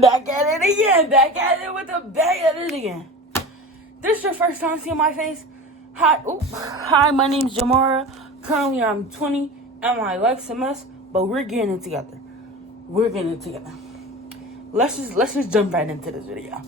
Back at it again. Back at it with the back at it again. This is your first time seeing my face? Hi, my name's Jemorag. Currently, I'm 20, and my life's a mess, but we're getting it together. Let's just jump right into this video.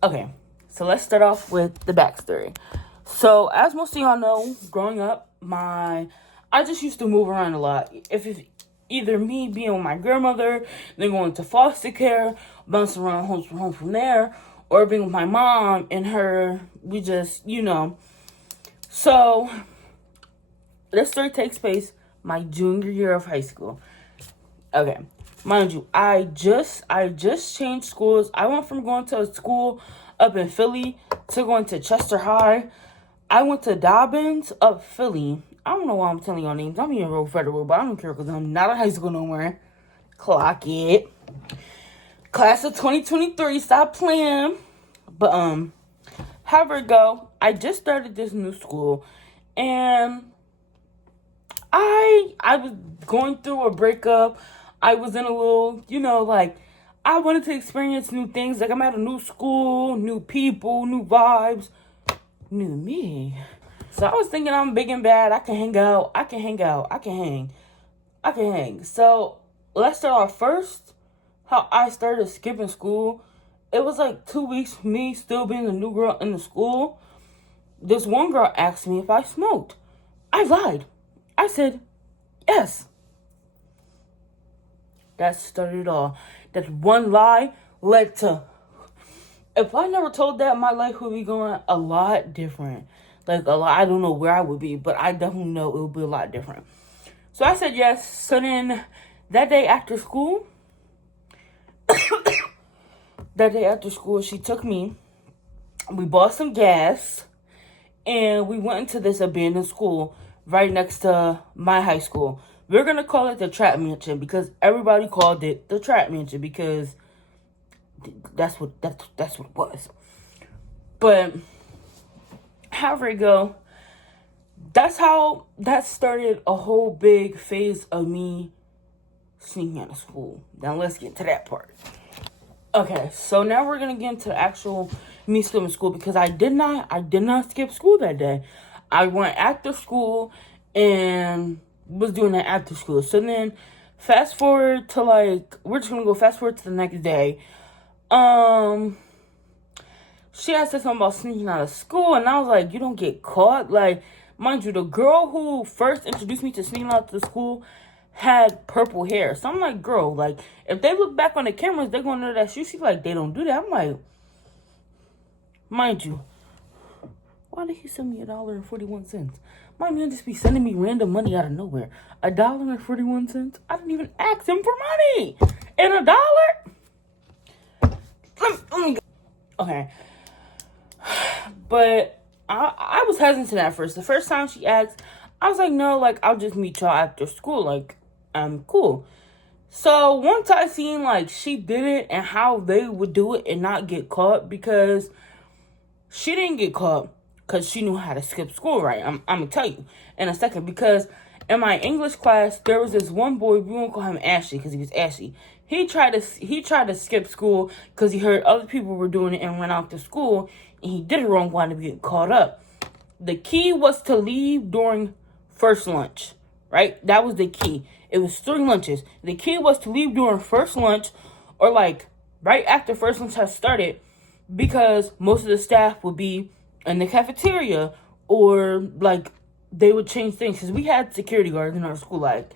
Okay, so let's start off with the backstory. So, as most of y'all know, growing up, I just used to move around a lot. If it's either me being with my grandmother, then going to foster care, bouncing around home from there, or being with my mom and her, we just, So, this story takes place my junior year of high school. Okay. Mind you, I just changed schools. I went from going to a school up in Philly to going to Chester High. I went to Dobbins up Philly. I don't know why I'm telling y'all names. I'm being real federal, but I don't care because I'm not in high school no more. Clock it. Class of 2023, stop playing. But however it go, I just started this new school, and I was going through a breakup. I was in a little, I wanted to experience new things. Like, I'm at a new school, new people, new vibes, new me. So I was thinking I'm big and bad. I can hang out. I can hang. So let's start off first. How I started skipping school. It was like 2 weeks for me still being the new girl in the school. This one girl asked me if I smoked. I lied. I said, yes. That started it all. That one lie led to... If I never told that, my life would be going a lot different. Like, a lot. I don't know where I would be, but I definitely know it would be a lot different. So I said yes. So then, that day after school, she took me. We bought some gas, and we went into this abandoned school right next to my high school. We're going to call it the Trap Mansion because everybody called it the Trap Mansion because that's what it was. But however it go, that's how that started a whole big phase of me sneaking out of school. Now let's get to that part. Okay, so now we're going to get into the actual me skipping school because I did not skip school that day. I went after school and was doing that after school. So then, fast forward to we're just gonna go fast forward to the next day. She asked us something about sneaking out of school, and I was like, you don't get caught. Like, mind you, the girl who first introduced me to sneaking out to school had purple hair. So I'm like, girl, like, if they look back on the cameras, they're gonna know that she's like, they don't do that. I'm like, mind you, why did he send me $1.41? My man just be sending me random money out of nowhere. $1.41? I didn't even ask him for money. And $1? Let me go. Okay. But I was hesitant at first. The first time she asked, I was like, no, like, I'll just meet y'all after school. Like, I'm cool. So once I seen, like, she did it and how they would do it and not get caught, because she didn't get caught because she knew how to skip school, right? I'm going to tell you in a second. Because in my English class, there was this one boy, we won't call him Ashley because he was Ashley. He tried to skip school because he heard other people were doing it and went out to school. And he did it wrong, wanted to get caught up. The key was to leave during first lunch, right? That was the key. It was 3 lunches. The key was to leave during first lunch or, like, right after first lunch has started, because most of the staff would be in the cafeteria, or like they would change things because we had security guards in our school. Like,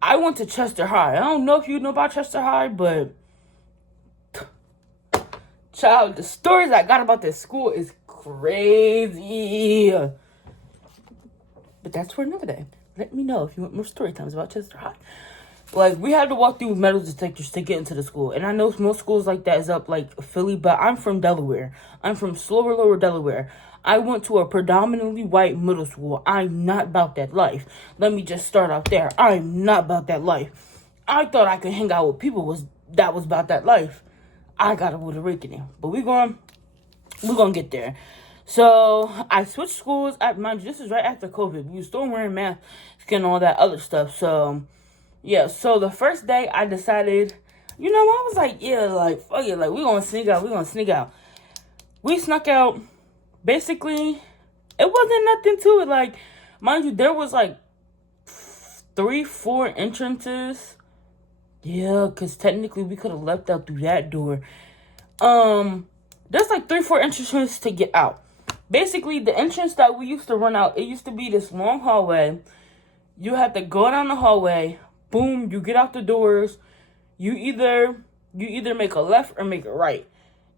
I went to Chester High. I don't know if you know about Chester High, but child, the stories I got about this school is crazy. But that's for another day. Let me know if you want more story times about Chester High. Like, we had to walk through metal detectors to get into the school. And I know most schools like that is up, like, Philly, but I'm from Delaware. I'm from lower Delaware. I went to a predominantly white middle school. I'm not about that life. Let me just start out there. I'm not about that life. I thought I could hang out with people that was about that life. I got a rude awakening. But we're gonna get there. So I switched schools. Mind you, this is right after COVID. We were still wearing masks and all that other stuff. So yeah, so the first day I decided, I was like, yeah, like, fuck it, like, we're gonna sneak out. We snuck out. Basically, it wasn't nothing to it. Like, mind you, there was like 3-4 entrances. Yeah, because technically we could have left out through that door. There's like 3-4 entrances to get out. Basically, the entrance that we used to run out, it used to be this long hallway. You had to go down the hallway. Boom, you get out the doors. You either make a left or make a right.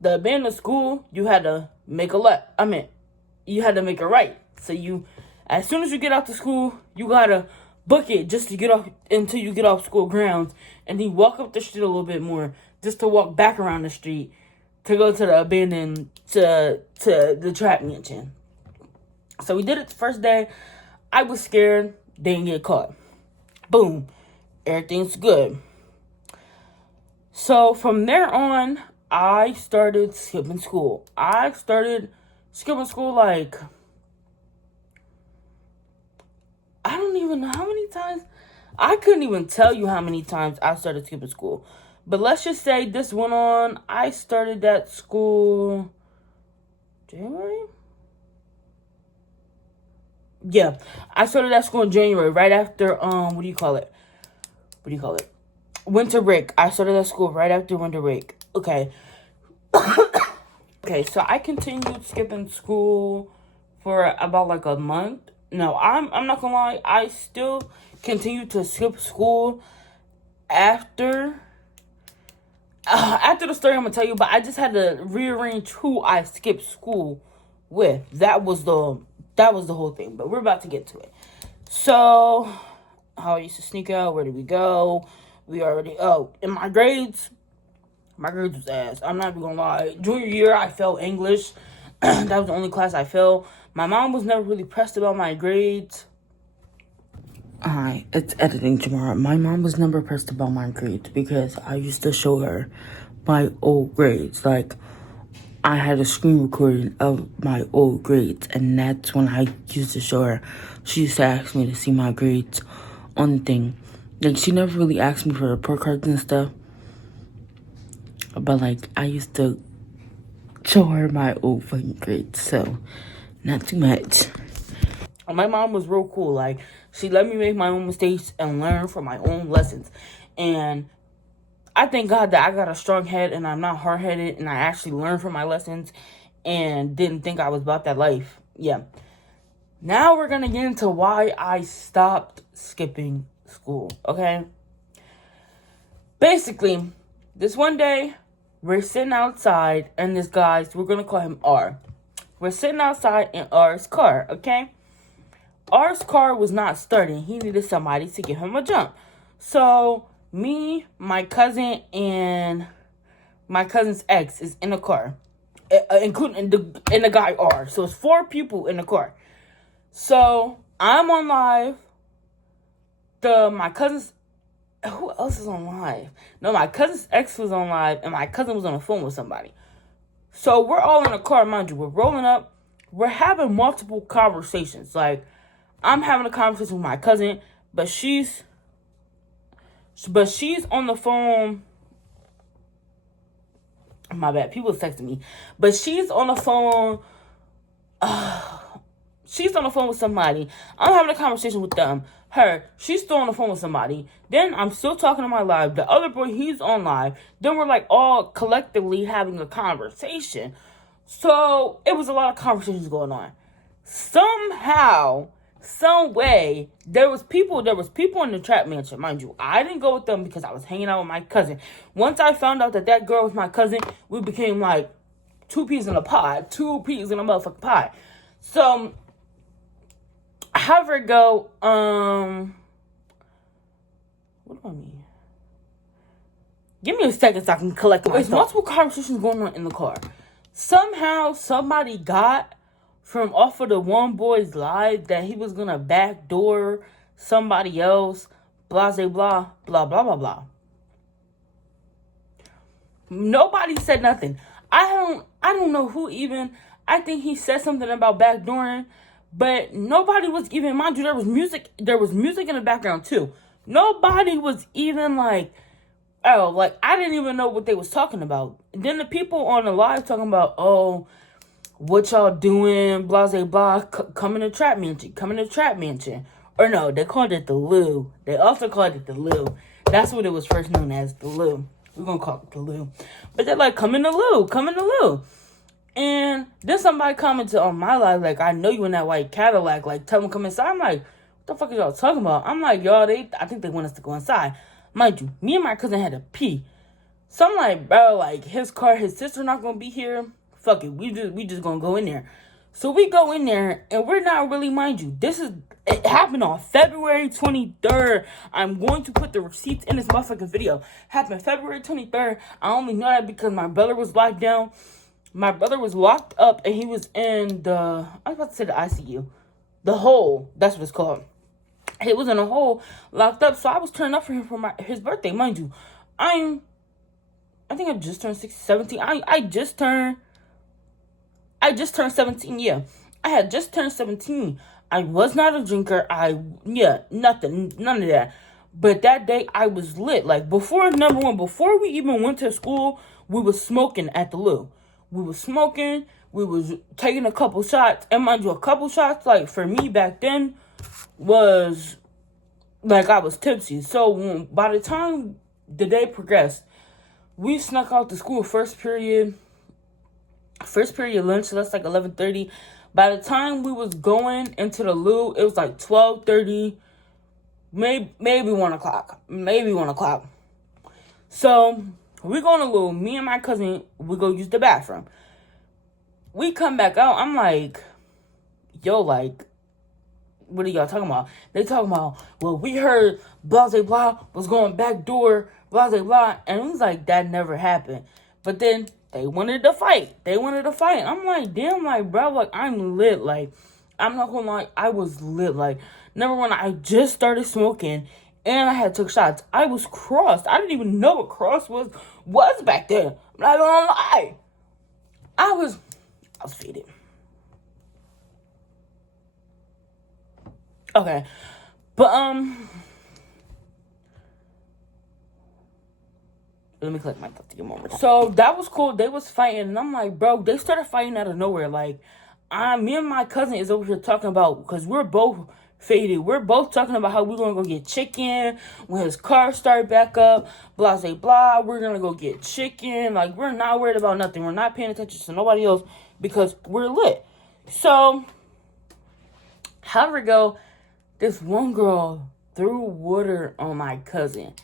The abandoned school, you had to make a left. You had to make a right. So as soon as you get out the school, you gotta book it just to get off until you get off school grounds, and then walk up the street a little bit more just to walk back around the street to go to the abandoned to the trap mansion. So we did it the first day. I was scared, didn't get caught. Boom, everything's good. So from there on, I started skipping school. I started skipping school like, I don't even know how many times. I couldn't even tell you how many times I started skipping school. But let's just say this went on. I started that school January? Yeah, I started that school in January, right after, what do you call it? Winter break. I started that school right after winter break. Okay. Okay, so I continued skipping school for about like a month. No, I'm not gonna lie. I still continued to skip school after the story I'm gonna tell you, but I just had to rearrange who I skipped school with. That was the whole thing. But we're about to get to it. So, how I used to sneak out. Where did we go? In my grades was ass. I'm not even gonna lie. Junior year, I failed English. That was the only class I failed. My mom was never really pressed about my grades. Hi, it's editing tomorrow. My mom was never pressed about my grades because I used to show her my old grades. Like, I had a screen recording of my old grades, and that's when I used to show her. She used to ask me to see my grades on the thing. Like, she never really asked me for report cards and stuff. But, like, I used to show her my old fucking grades, so not too much. My mom was real cool. Like, she let me make my own mistakes and learn from my own lessons. And I thank God that I got a strong head and I'm not hard-headed, and I actually learned from my lessons and didn't think I was about that life. Yeah. Now we're going to get into why I stopped skipping school, okay? Basically, this one day, we're sitting outside, and this guy's, we're going to call him R. We're sitting outside in R's car, okay? R's car was not starting. He needed somebody to give him a jump. So, me, my cousin, and my cousin's ex is in the car, including the guy R. So, it's 4 people in the car. So, I'm on live. My cousin's, who else is on live? No, my cousin's ex was on live, and my cousin was on the phone with somebody. So, we're all in the car, mind you. We're rolling up. We're having multiple conversations. Like, I'm having a conversation with my cousin, but she's on the phone. My bad. People texting me. But she's on the phone. She's on the phone with somebody. I'm having a conversation with them. She's still on the phone with somebody. Then I'm still talking to my live. The other boy, he's on live. Then we're like all collectively having a conversation. So it was a lot of conversations going on. Somehow, some way, there was people in the trap mansion, mind you. I didn't go with them because I was hanging out with my cousin. Once I found out that girl was my cousin, we became like 2 peas in a pod. 2 peas in a motherfucking pie. So, however it go, what do I mean? Give me a second so I can collect my There's multiple conversations going on in the car. Somehow, somebody got from off of the one boy's live that he was gonna backdoor somebody else, blah, blah, blah, blah, blah, blah, blah. Nobody said nothing. I don't know who even. I think he said something about backdooring, but nobody was even. Mind you, there was music. There was music in the background too. Nobody was even like, oh, like I didn't even know what they was talking about. And then the people on the live talking about, oh, what y'all doing? Blah blah blah. Coming to trap mansion. Coming to trap mansion. Or no, they called it the Lou. They also called it the Lou. That's what it was first known as, the Lou. We're gonna call it the Lou. But they're like, come in the Lou, come in the Lou. And then somebody commented on my live, like, I know you in that white Cadillac, like, tell them come inside. I'm like, what the fuck are y'all talking about? I'm like, y'all, I think they want us to go inside. Mind you, me and my cousin had to pee. So I'm like, bro, like, his sister not gonna be here. Fuck it, we just gonna go in there. So we go in there, and we're not really, mind you, it happened on February 23rd. I'm going to put the receipts in this motherfucking video. Happened February 23rd. I only know that because my brother was locked down. My brother was locked up, and he was in I was about to say the ICU. The hole, that's what it's called. He was in a hole, locked up, so I was turning up for him for his birthday. Mind you, I think I just turned 17. I just turned 17, yeah. I had just turned 17. I was not a drinker. Nothing, none of that. But that day, I was lit. Like, before we even went to school, we was smoking at the Lou. We was smoking. We was taking a couple shots. And mind you, a couple shots, like, for me back then, was, like, I was tipsy. So, by the time the day progressed, we snuck out to school first period lunch, so that's like 11:30. By the time we was going into the Lou, it was like 12:30, maybe 1 o'clock. So, we go in the Lou, me and my cousin, we go use the bathroom. We come back out, I'm like, yo, like, what are y'all talking about? They talking about, well, we heard blah, blah, blah was going back door, blah, blah, blah. And it was like, that never happened. But then they wanted to fight. I'm like, damn, like, bro, like, I'm lit. Like, I'm not gonna lie, I was lit. Like, number one, I just started smoking, and I had took shots. I was crossed. I didn't even know what cross was back then. I'm not gonna lie. I was faded. Okay. But, let me collect my thoughts to get more. So, that was cool. They was fighting, and I'm like, bro, they started fighting out of nowhere. Like, me and my cousin is over here talking about, because we're both faded. We're both talking about how we're going to go get chicken when his car start back up, blah, blah, blah. We're going to go get chicken. Like, we're not worried about nothing. We're not paying attention to nobody else because we're lit. So, however go, this one girl threw water on my cousin.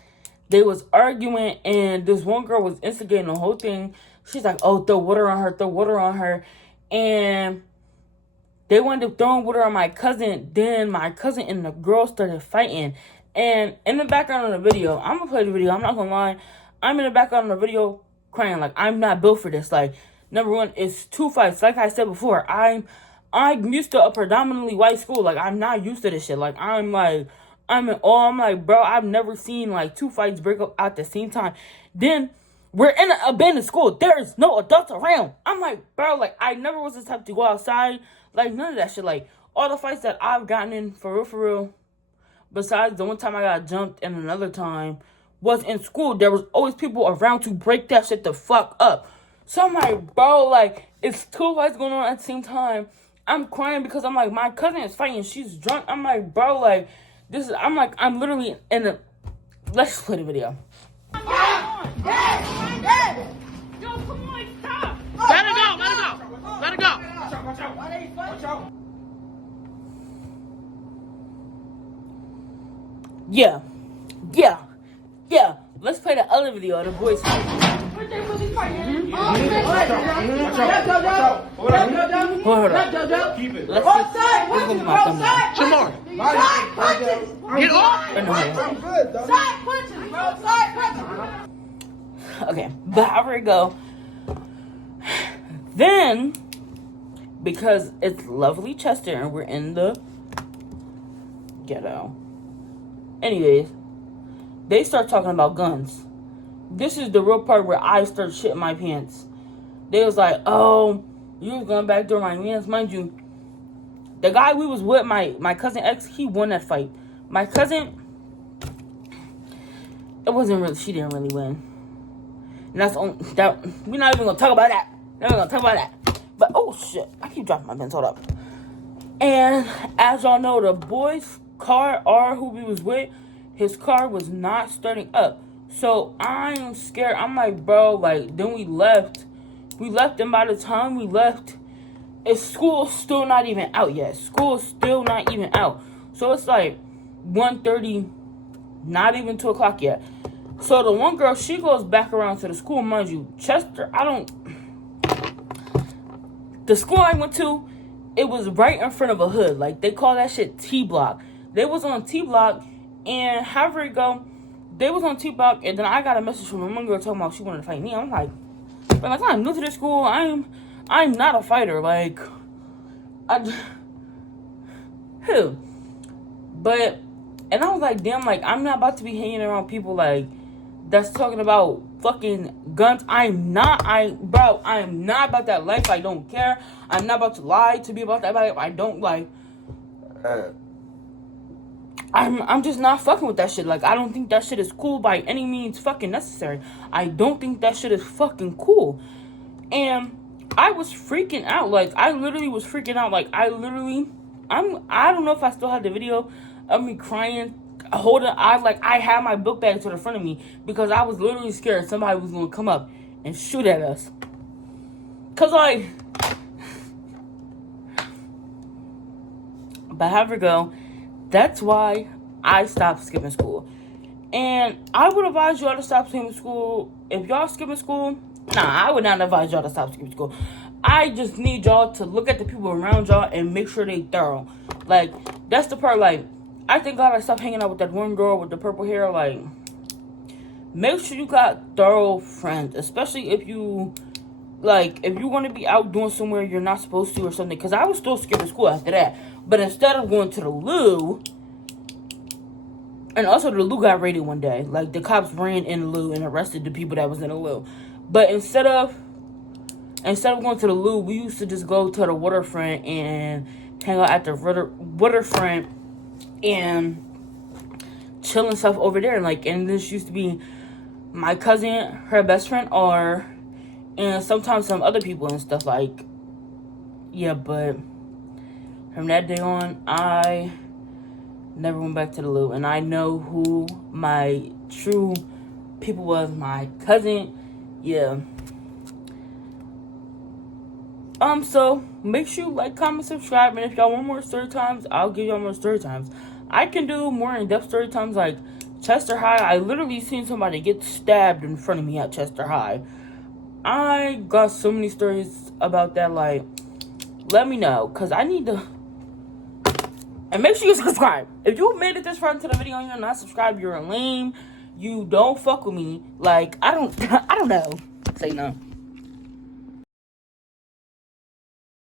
They was arguing, and this one girl was instigating the whole thing. She's like, oh, throw water on her. And they wound up throwing water on my cousin. Then my cousin and the girl started fighting. And in the background of the video, I'm going to play the video. I'm not going to lie. I'm in the background of the video crying. Like, I'm not built for this. Like, number one, it's 2 fights. Like I said before, I'm used to a predominantly white school. Like, I'm not used to this shit. Like, I'm in awe. I'm like, bro, I've never seen, like, 2 fights break up at the same time. Then, we're in an abandoned school. There's no adults around. I'm like, bro, like, I never was the type to go outside. Like, none of that shit. Like, all the fights that I've gotten in, for real, besides the one time I got jumped and another time, was in school. There was always people around to break that shit the fuck up. So I'm like, bro, like, it's 2 fights going on at the same time. I'm crying because I'm like, my cousin is fighting. She's drunk. I'm like, bro, like, I'm literally in a, let's just play the video. Yo, come on, stop. Let it go. Yeah. Let's play the other video of the boys fighting. Were they really fighting? Hold on. Keep it. Let's go to my thumbnail. Get off! Side punches, bro. Side punches. Okay, but however it go. Then, because it's lovely Chester and we're in the ghetto. Anyways, they start talking about guns. this is the real part where I start shitting my pants. They was like, oh, you was going back during my mans. Mind you, the guy we was with, my cousin X, he won that fight. My cousin, it wasn't really, she didn't really win. And that's on that. We're not even gonna talk about that. We're not gonna talk about that. But oh shit, I keep dropping my pens. Hold up. And as y'all know, the boy's car, or who we was with, his car was not starting up. So I am scared. I'm like, bro, like, then we left. We left, and by the time we left, school's still not even out yet. School's still not even out. So it's like 1:30, not even 2 o'clock yet. So the one girl, she goes back around to the school. Mind you, Chester, the school I went to, it was right in front of a hood. Like, they call that shit T-block. They was on T-block, and however it go, they was on T-block, and then I got a message from a one girl talking about she wanted to fight me. I'm like, I'm new to this school. I'm not a fighter. Like, who? But, and I was like, damn, like, I'm not about to be hanging around people, like, that's talking about fucking guns. I'm not about that life. I don't care. I'm not about to lie to be about that life. I don't, like, I'm just not fucking with that shit. Like, I don't think that shit is cool by any means fucking necessary. I don't think that shit is fucking cool. And I was freaking out. Like, I literally was freaking out. Like, I don't know if I still have the video of me crying, I had my book bag to the front of me because I was literally scared somebody was going to come up and shoot at us. Because, like, but however go, that's why I stopped skipping school. And I would advise y'all to stop skipping school. If y'all skipping school, I would not advise y'all to stop skipping school. I just need y'all to look at the people around y'all and make sure they thorough. Like, that's the part, like, I think God, I stopped hanging out with that one girl with the purple hair. Like, make sure you got thorough friends, especially if you want to be out doing somewhere you're not supposed to or something. Because I was still skipping school after that. But instead of going to the loo, and also the loo got raided one day. Like, the cops ran in the loo and arrested the people that was in the loo. But instead of going to the loo, we used to just go to the waterfront and hang out at the waterfront and chill and stuff over there. Like, and this used to be my cousin, her best friend, and sometimes some other people and stuff. Like, yeah, but from that day on, I never went back to the loo. And I know who my true people was. My cousin, yeah. So make sure you like, comment, subscribe, and if y'all want more story times, I'll give y'all more story times. I can do more in-depth story times, like Chester High. I literally seen somebody get stabbed in front of me at Chester High. I got so many stories about that. Like, let me know, because I need to. And make sure you subscribe. If you made it this far into the video and you're not subscribed, you're lame. You don't fuck with me. Like, I don't know. Say no.